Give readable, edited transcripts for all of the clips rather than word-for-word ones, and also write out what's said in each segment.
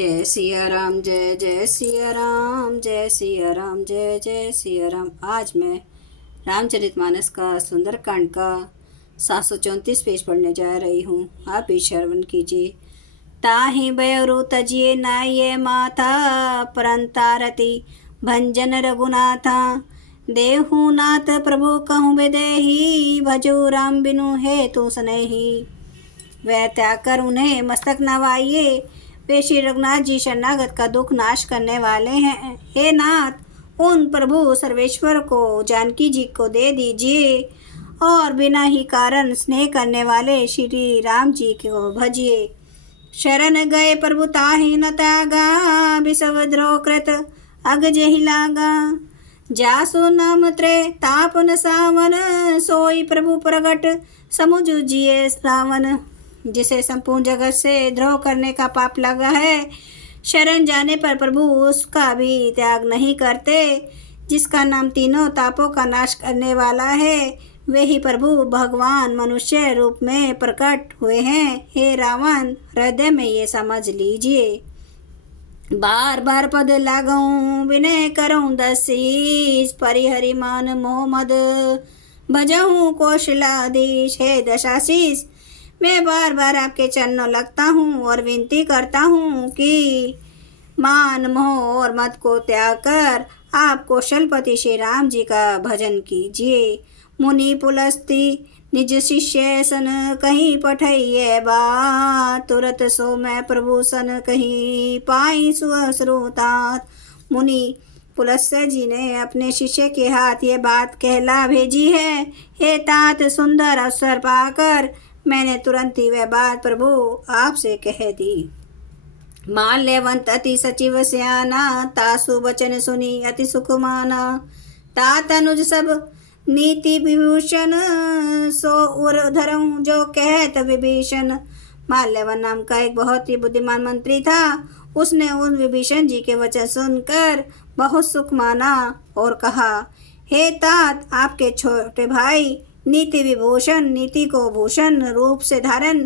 जय सिया राम, जय जय सिया राम, जय सिया राम, जय जय सिया राम। आज मैं रामचरितमानस का सुंदरकांड का 734 पेज पढ़ने जा रही हूँ। आप भी श्रवण कीजिए। ताहि बयरु तजिए नाये माथा, परंतारति भंजन रघुनाथा। देहु नाथ प्रभु कहूँ विदेही, भजो राम बिनु हेतु सनेही। वह त्याग कर उन्हें मस्तक नवाइए, वे श्री रघुनाथ जी शरणागत का दुख नाश करने वाले हैं। हे नाथ, उन प्रभु सर्वेश्वर को जानकी जी को दे दीजिए और बिना ही कारण स्नेह करने वाले श्री राम जी को भजिए। शरण गए प्रभु ताहि न त्यागा, बिसव द्रोह कृत अग जेहि लागा। जासु नाम त्रे ताप न सावन, सोई प्रभु प्रगट समुझ जिए सावन। जिसे संपूर्ण जगत से द्रोह करने का पाप लगा है, शरण जाने पर प्रभु उसका भी त्याग नहीं करते। जिसका नाम तीनों तापों का नाश करने वाला है, वे ही प्रभु भगवान मनुष्य रूप में प्रकट हुए हैं। हे रावण, हृदय में ये समझ लीजिए। बार बार पद लागऊं विनय करऊं दसीस, परिहरि मान मोह मद भजऊं कौशलाधीश। हे दशाशीष, मैं बार बार आपके चरणों लगता हूँ और विनती करता हूँ कि मान मोह और मद को त्याग कर आप कौशलपति श्री राम जी का भजन कीजिए। मुनि पुलस्ती निज शिष्य सन, कहीं पठइये बात, तुरत सो मैं प्रभु सन कहीं पाई सुश्रुतात। मुनि पुलस्त्य जी ने अपने शिष्य के हाथ ये बात कहला भेजी है। हे तात, सुंदर अवसर पाकर मैंने तुरंत ही वह बात प्रभु आपसे कह दी। माल्यवंत अति सचिव स्याना, तासु वचन सुनी अति सुख माना। तात अनुज सब नीति विभूषण, सो उर धरऊं जो कहत विभीषण। माल्यवन नाम का एक बहुत ही बुद्धिमान मंत्री था। उसने उन विभीषण जी के वचन सुनकर बहुत सुख माना और कहा, हे तात, आपके छोटे भाई नीति विभूषण, नीति को भूषण रूप से धारण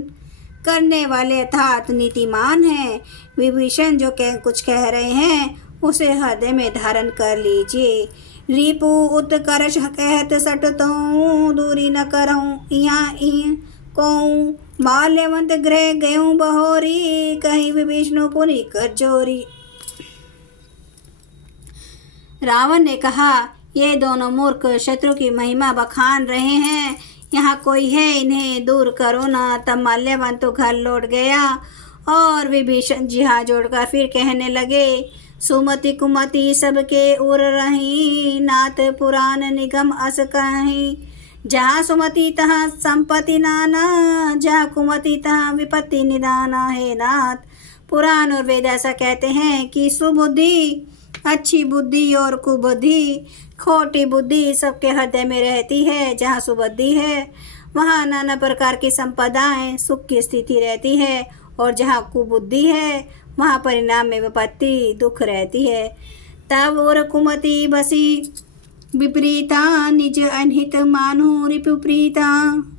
करने वाले अर्थात नीतिमान हैं। विभीषण जो कुछ कह रहे हैं उसे हृदय में धारण कर लीजिए। रिपु उत्कर्ष कहत सटतऊं, दूरी न करऊं यहाँ कहूँ। माल्यवंत गृह गयूं बहोरी, कहीं विभीषण पुनि कर जोरी। रावण ने कहा, ये दोनों मूर्ख शत्रु की महिमा बखान रहे हैं, यहाँ कोई है, इन्हें दूर करो ना। तब माल्यवन तो घर लौट गया और विभीषण जी हाथ जोड़कर फिर कहने लगे, सुमति कुमति सबके उर रही, नाथ पुराण निगम अस कहीं। जहाँ सुमति तहाँ संपत्ति नाना, जहाँ कुमति तहाँ विपत्ति निदाना। है नाथ, पुराण और वेद ऐसा कहते हैं कि सुबुद्धि, अच्छी बुद्धि और कुबुद्धि, खोटी बुद्धि सबके हृदय में रहती है। जहाँ सुबुद्धि है वहाँ नाना प्रकार की संपदाएं, सुख की स्थिति रहती है, और जहाँ कुबुद्धि है वहाँ परिणाम में विपत्ति, दुख रहती है। तब और कुमति बसी विपरीता, निज अनहित मानु रिपुप्रीता।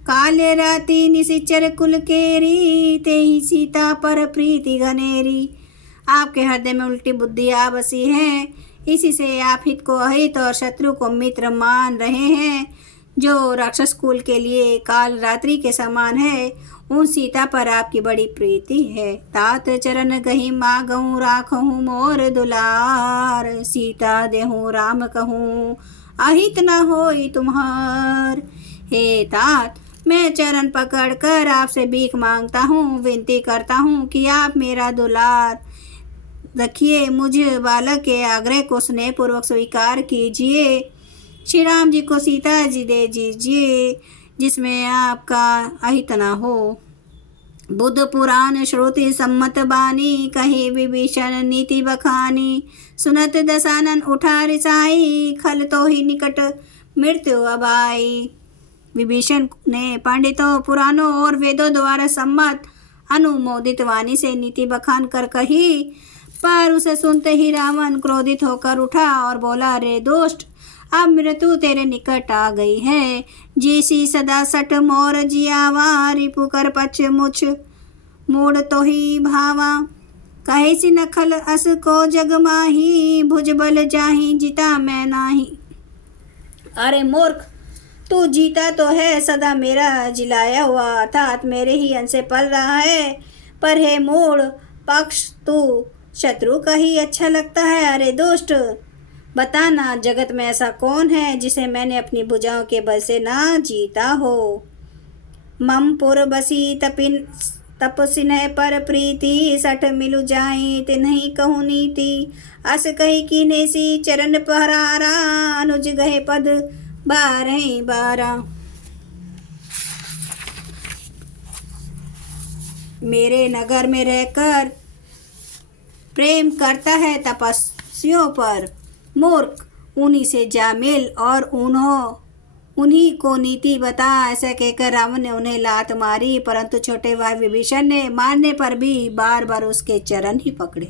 काले राति निशिचर कुल केरी, तेहि सीता पर प्रीति घनेरी। आपके हृदय में उल्टी बुद्धि आ बसी है, इसी से आप हित को अहित और शत्रु को मित्र मान रहे हैं। जो राक्षस कुल के लिए काल रात्रि के समान है, उन सीता पर आपकी बड़ी प्रीति है। तात चरण गही मागऊं, राखहूँ मोर दुलार। सीता देहूँ राम कहूँ, अहित न होई तुम्हार। हे तात, मैं चरण पकड़ कर आपसे भीख मांगता हूँ, विनती करता हूँ कि आप मेरा दुलार रखिए। मुझ बालक के आग्रह को स्नेहपूर्वक स्वीकार कीजिए। श्री राम जी को सीता जी दे दीजिए, जिसमें आपका अहित न हो। बुद्ध पुराण श्रुति सम्मत बानी, कही विभीषण नीति बखानी। सुनत दशानन उठा रिसाई, खल तो ही निकट मृत्यु अबाई। विभीषण ने पंडितों, पुराणों और वेदों द्वारा सम्मत अनुमोदित वाणी से नीति बखान कर कही, पर उसे सुनते ही रावण क्रोधित होकर उठा और बोला, रे दुष्ट, अब मृत्यु तेरे निकट आ गई है। जैसी सदा सट मोर जियावा, रिपु कर पछ मुछ मूड तो ही भावा। कहे सी नखल अस को जग माही, भुजबल जाही जिता मैं नाही। अरे मूर्ख, तू जीता तो है सदा मेरा जिलाया हुआ, अर्थात मेरे ही अंश से पल रहा है, पर है मूढ़ पक्ष तू शत्रु का ही अच्छा लगता है। अरे दुष्ट, बताना जगत में ऐसा कौन है जिसे मैंने अपनी भुजाओं के बल से ना जीता हो। मम पुर बसी तपसिन्ह पर प्रीति, सठ मिलु जाई तिन्हि कहूँ नीति। अस कही कीने सी चरण पहरारा, अनुज गहे पद 12 मेरे नगर में रहकर प्रेम करता है तपस्वियों पर। मूर्ख, उन्हीं से जा मिल और उन्हीं को नीति बता। ऐसा कहकर रावण ने उन्हें लात मारी, परंतु छोटे भाई विभीषण ने मारने पर भी बार बार उसके चरण ही पकड़े।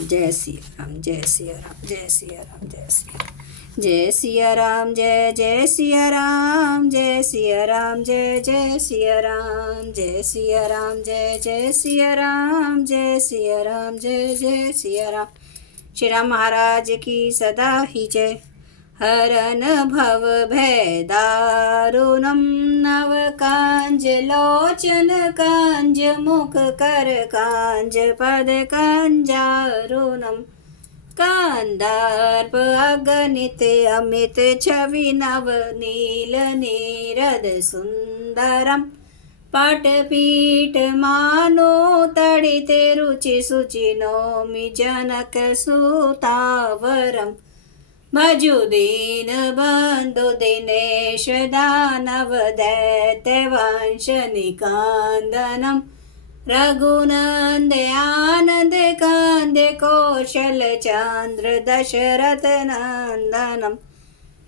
जय सिया राम, जय सिया राम, जय सिया राम, जय सिया राम, जय सिया राम, जय जय सिया राम, जय सिया राम, जय जय सिया राम, जय सिया राम, जय जय सिया राम, जय सिया राम, जय जय सिया राम। श्री राम महाराज की सदा ही जय। हरन भव भय दारुणम, नव कांज लोचन कांज, मुख कर कांज पद कांजारुणम। कांदार्प अगणित अमित छवि, नव नील नीरद सुंदरम। पटपीठ मानो तड़ित रुचि सुचि, नौमि जनक सुतावरम। भजु दीन बंधु दिनेश, दानव दैत्य वंश निकांदनम। रघुनंद आनंद कांद, कौशल चंद्र दशरथ नंदनम।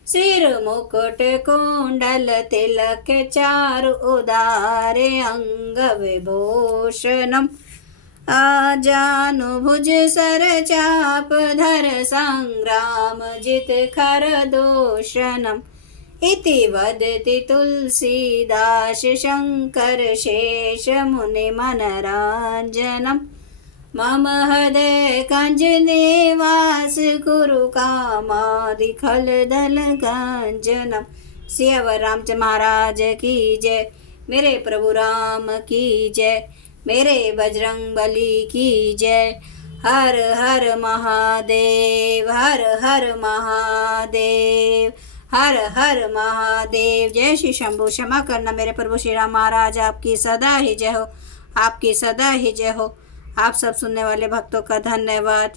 सिर मुकुट कुंडल तिलक, चारु उदारे अंग विभूषणम। आजानुभुज सर चाप धर, संग्राम जित खर दूषणम। इति वदति तुलसीदास, शंकर शेष मुनि मनरांजनम। मम हृदय कंज निवास, गुरु कामादि खल दल गंजनम। सियावर रामचंद्र महाराज की जय। मेरे प्रभु राम की जय। मेरे बजरंग बली की जय। हर हर महादेव, हर हर महादेव, हर हर महादेव। जय श्री शंभु। क्षमा करना मेरे प्रभु श्री राम महाराज, आपकी सदा ही जय हो, आपकी सदा ही जय हो। आप सब सुनने वाले भक्तों का धन्यवाद।